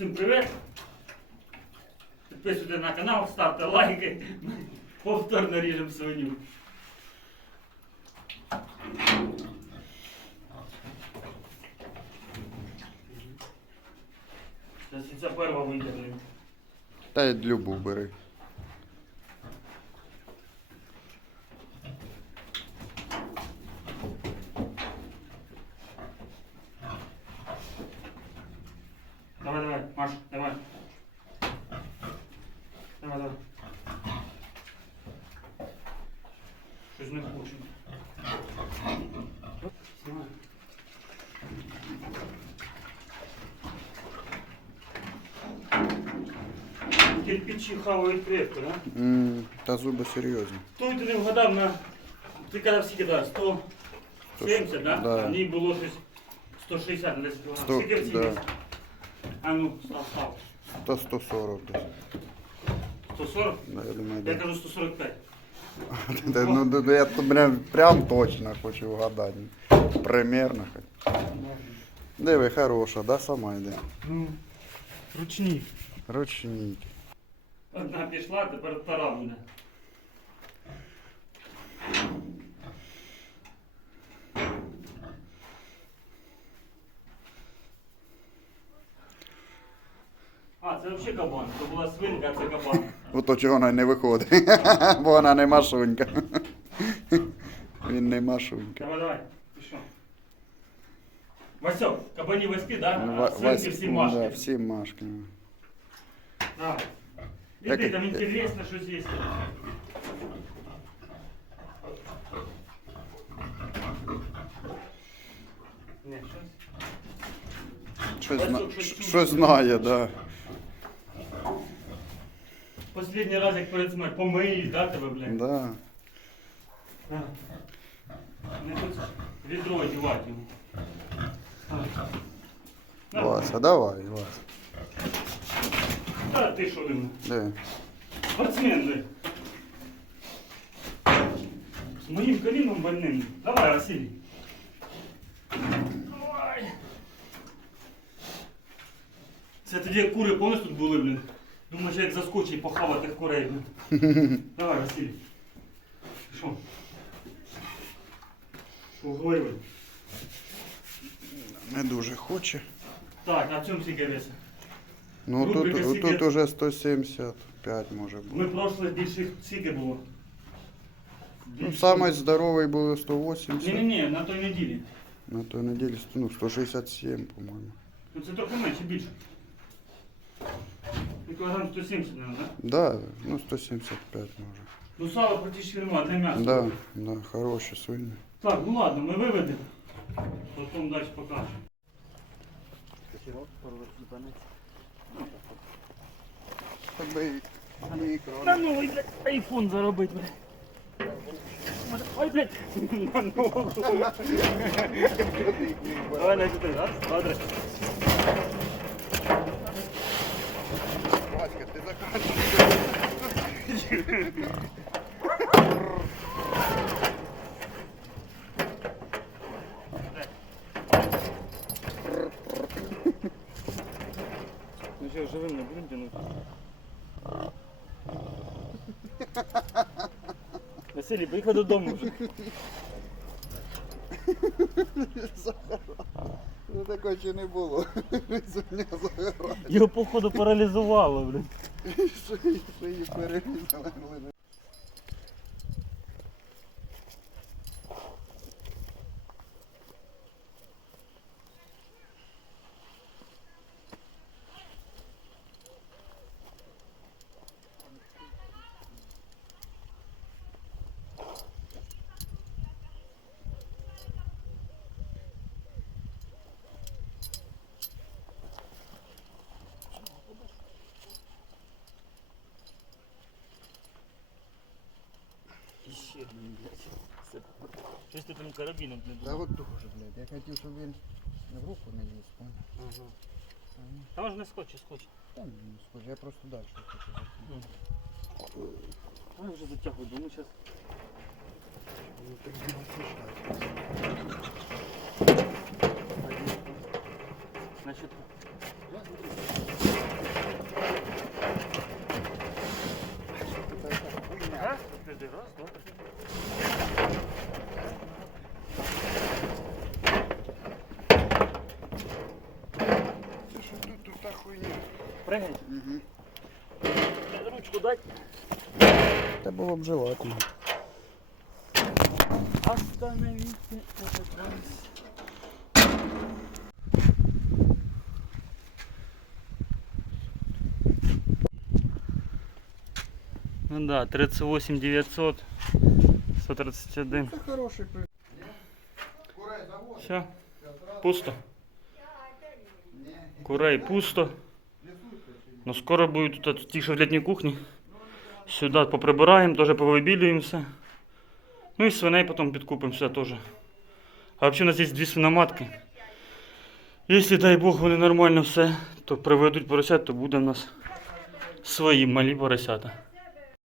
Всім привіт! Підписуйтесь на канал, ставте лайки. Повторно ріжемо свиню. Це перва вийде. Та й любу бери. Щось не хочу. Знімай. Кирпичі хавають крепко, да? М, Та зуби серйозні. Той ти не вгадав на... Ти казав скільки, да? 170, да? Да. А в ній було щось 160 на 10 кг. Сто- Скільки в цій да. місці? А ну, став, став. Та 140 десь. 140? Да, я думаю, Я да. кажу 145. Та, ну, я прям, прям точно хочу вгадати. Примерно. хоч. Диви, хороша, да, сама йде. Ну, ручник. Ручник. Одна пішла, тепер втора буде. А, це взагалі кабан. Це була свинка, а це кабан. Ото чого вона не виходить. Бо вона не машунька. Він не машунька. Давай, давай, пішов. Васьок, кабані васьки, да? Ну, А Ва- свинки Вась- всі Да, машки. всі машки. Давай. Так, там е, інтересно щось є. Ні, щось. Щось, зна... Васьок щось щось знає, да. Последній раз, як перед смертю, помиють, да, тебе, блядь? Да. А. Не хочеш відро одягати йому. А. На. Вася, давай, Вася. А ти що диви? Диви. Спортсмен же. З моїм коліном больним. Давай, Василій. Давай. Це тоді як кури повністю тут були, блін. Думаєш, як заскочить похавати тих курей. Давай, Василій. Що? Угливий. Не дуже хоче. Так, а в чому скільки веса? Ну тут, «Секрет». тут уже 175 може бути. Ми прошле більше скільки було? Ну, самий здоровий було 180. Ні-ні-ні, на той неділі. На той неділі ну, 167, по-моєму. Ну це трохи менше, більше. Ну, Кілограм 170, мабуть, так? Да, ну 175 може. Ну сало практично нема, одне м'ясо. Да, да, хороші свині. Так, ну ладно, ми виведемо. Потім далі покажемо. На новий, блядь, айфон заробити, блядь. Ой, блядь. На нову. Давай на чотири, раз, два, три. Ну що, живим не будемо тянути? Василій, поїхав додому вже. Ну такого ще не було. Загорає. Його походу паралізувало, блін. Що її перерізали. Іще, блядь. Щось ти там карабіном не Да було. вот тоже, блядь. Я хотел, чтобы он в руку нанес, понял? Ага. А он Та можна скотч, скотч. Там не схоже, я просто дальше хочу. закинуть. Вона вже затягує, бо ми зараз. Ну, так не Значить, а? так, так, хуйня. раз, туди, раз, два, три. Пригай. Угу. Ручку дать. Це було б желательно. Остановите этот вальс. Ну да, 38 900, 131. Це хороший при... Курей завод. Все, пусто. Курей пусто. Но скоро будуть тут ті, що в літній кухні. Сюди поприбираємо, теж повибілюємо все. Ну і свиней потім підкупимо сюди теж. А взагалі у нас є дві свиноматки. Якщо, дай Бог, вони нормально все, то приведуть поросят, то буде в нас свої малі поросята.